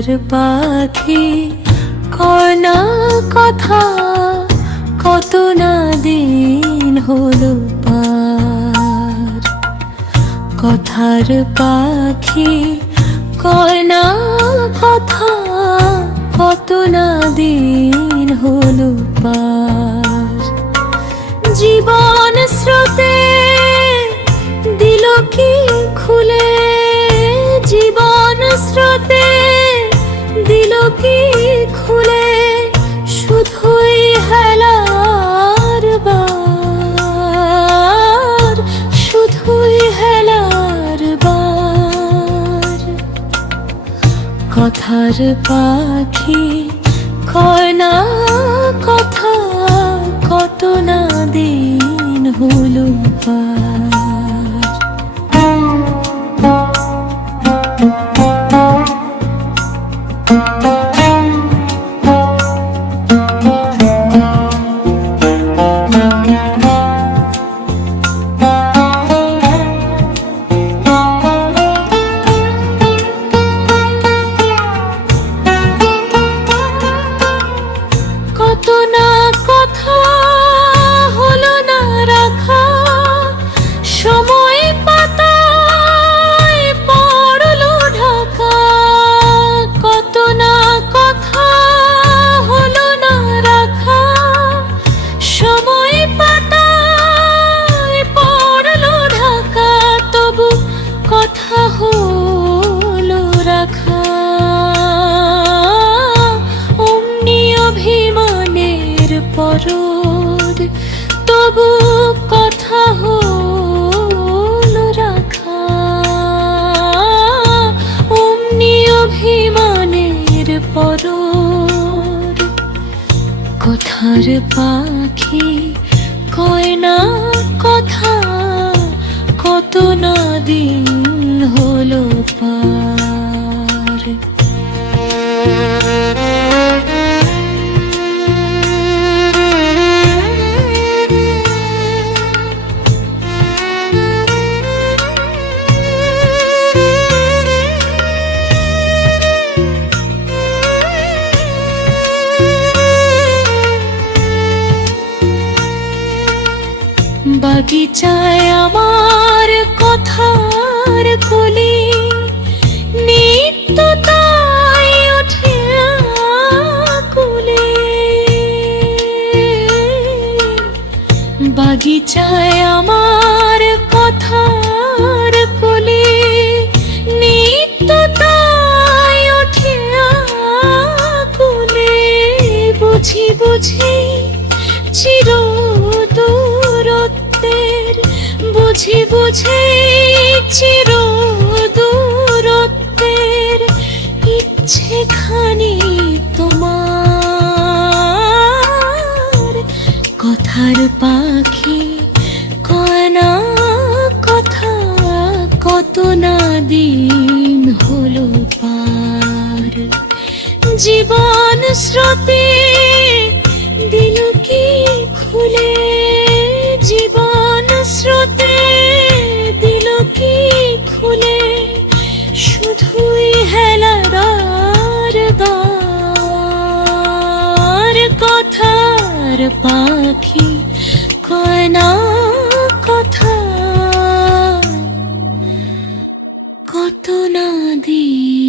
কথার পাখি কয়না কথা, কত না দিন হলো পার। কথার পাখি কয়না কথা, কত না দিন হলো পার। জীবন স্রোতে দিল কি খুলে, জীবন স্রোতে দিল কি খুলে, শুধুই হেলার বার, শুধুই হেলার বার। কথার পাখি কয়না কথা, কত না দিন হলো পার। কত না কথা হলো না রাখা, সময় পাতায় পড়লো ঢাকা। কত না কথা হলো না রাখা, সময় পাতায় পড়লো ঢাকা। তবু কথা হলো রাখা, অমনি অভিমানের পরদ। তবু কথা হলো রাখা, অমনি অভিমানের পরদ। কথার পাখি কয়না কথা, কত না দিন হলো পার। বাগিচায় আমার কথার কলি, নিত্য তাই ওঠে আকুলে। বাগিচায় আমার কথার কলি, নিত্য তাই ওঠে আকুলে। বুঝি বুঝি চির দূরত্বের, বুঝি বুঝি চির দূরত্বের ইচ্ছেখানি তোমার। কথার পাখি কয়না কথা, কত না দিন হলো পার। জীবন স্রোতে দিল কি খুলে, জীবন স্রোতে দিল কি খুলে, শুধুই হেলার দ্বার। কথার পাখি কয়না কথা, কত না দিন